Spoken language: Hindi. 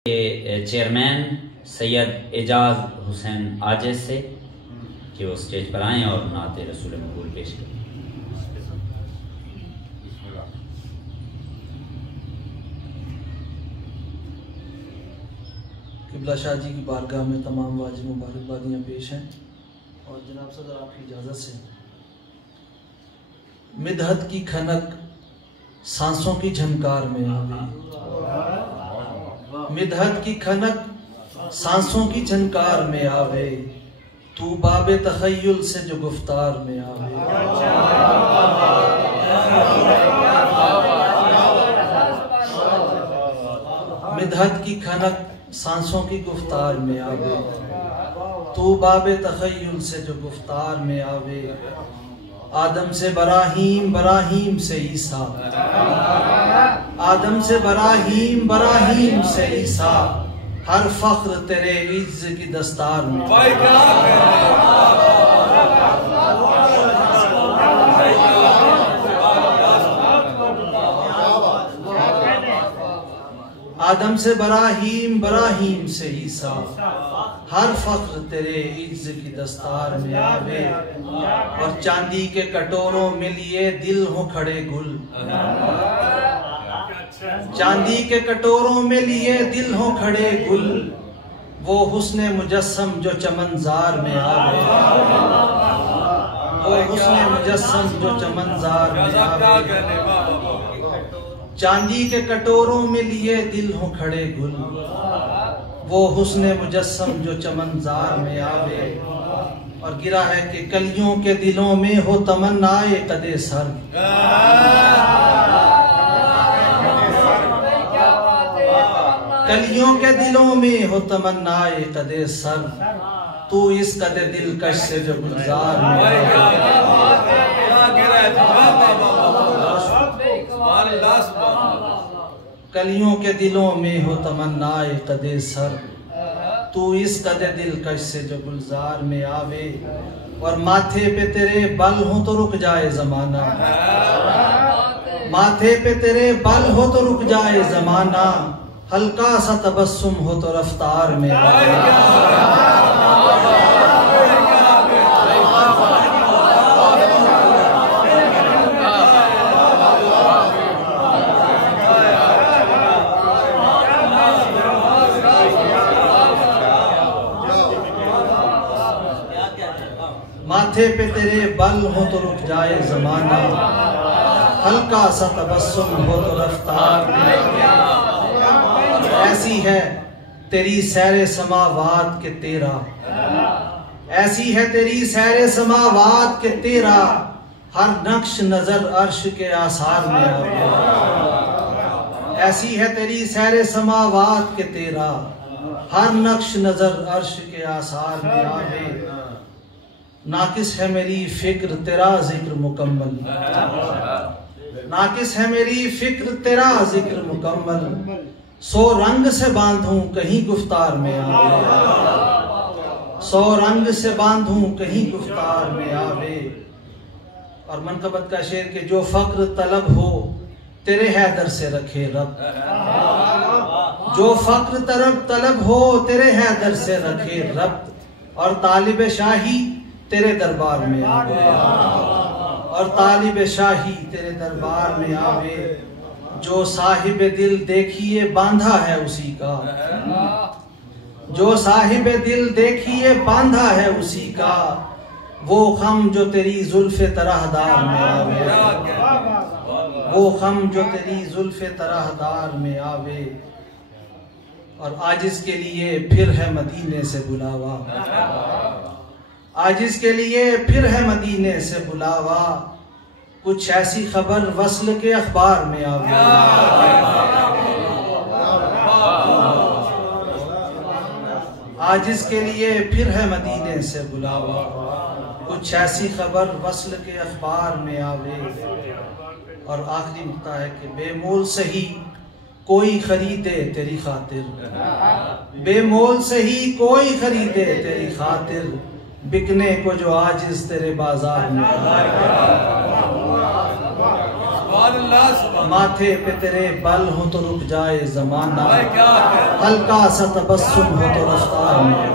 के चेयरमैन सैयद एजाज हुसैन आजिज से कि वो स्टेज पर आएँ और नाते रसूल मकबूल पेश करें। किबला शाह जी की बारगाह में तमाम वाजिब मुबारकबादियाँ पेश हैं और जनाब सदर आपकी इजाज़त से मिदहत की खनक सांसों की झनकार में आवे, मिदहत की खनक सांसों की झनकार में आवे, तू बाबे तखय्युल से जो गुफ्तार में आवे। मिदहत की खनक सांसों की गुफ्तार में आवे, तू बाबे तखय्युल से जो गुफ्तार में आवे। आदम से बराहीम, बराहीम से ईसा, आदम से बराहीम, बराहीम से ईसा, हर फख्र तेरे इज्ज की दस्तार में। आदम से बराहीम, बराहीम से ईसा, हर फख्र तेरे इज्ज की दस्तार में आवे। और चांदी के कटोरों में लिए दिल हो खड़े गुल, चांदी के कटोरों में लिए दिल हो खड़े गुल, वो हुस्ने मुजस्सम जो चमनजार में आवे, वो हुस्ने मुजस्सम जो चमनजार में आवे। चांदी के कटोरों में लिए दिल हो खड़े गुल, वो हुस्ने मुजस्सम जो चमनजार में आवे। और गिरा है कि कलियों के दिलों में हो तमन्नाए कदे सर, कलियों के दिलों में हो तमन्नाए कदे सर, तू इस कदे दिलकश से जो गुलजार में आवे। कलियों के दिलों में हो तमन्नाए कदे सर, तू इस कदे दिलकश से जो गुलजार में आवे। और माथे पे तेरे बल हो तो रुक जाए जमाना, माथे पे तेरे बल हो तो रुक जाए जमाना, हल्का सा तबस्सुम हो तो रफ्तार में आवे। माथे पे तेरे बल हो तो रुक जाए जमाना, हल्का सा तबस्सुम हो तो रफ्तार में। ऐसी है तेरी सैरे समावात के तेरा, ऐसी है तेरी सैरे समावात के तेरा, हर नक्श नजर अर्श के आसार में आवे। ऐसी है तेरी सैरे समावात के तेरा, हर नक्श नजर अर्श के आसार में आवे। नाकिस है मेरी फिक्र तेरा जिक्र मुकम्मल, नाकिस है मेरी फिक्र तेरा जिक्र मुकम्मल, सौ रंग से बांधूं कहीं गुफ्तार में आवे, सौ रंग से बांधूं कहीं गुफ्तार में आवे। और मनकबत का शेर के जो फक्र तलब हो तेरे हैदर से रखे रब, जो फक्र तलब हो तेरे हैदर से रखे रब। और तालिब शाही तेरे दरबार में आवे, और तालिब शाही तेरे दरबार में आवे। जो साहिब दिल देखिए बांधा है उसी का, जो साहिब दिल देखिए बांधा है उसी का, वो खम जो तेरी जुल्फे तराहदार में आवे, वो खम जो तेरी जुल्फे तराहदार में आवे। और आजिज के लिए फिर है मदीने से बुलावा, आजिज के लिए फिर है मदीने से बुलावा, कुछ ऐसी खबर वस्ल के अखबार में आवे। आजिज के लिए फिर है मदीने से बुलावा, कुछ ऐसी खबर वस्ल के अखबार में आवे। और आखिरी नुक्ता है कि बेमोल सही कोई खरीदे तेरी खातिर, बेमोल सही कोई खरीदे तेरी खातिर, बिकने को जो आजिज तेरे बाजार में। माथे पे तेरे बल हो तो रुक जाए जमाना, हल्का सा तबस्सुम हो तो रफ्तार में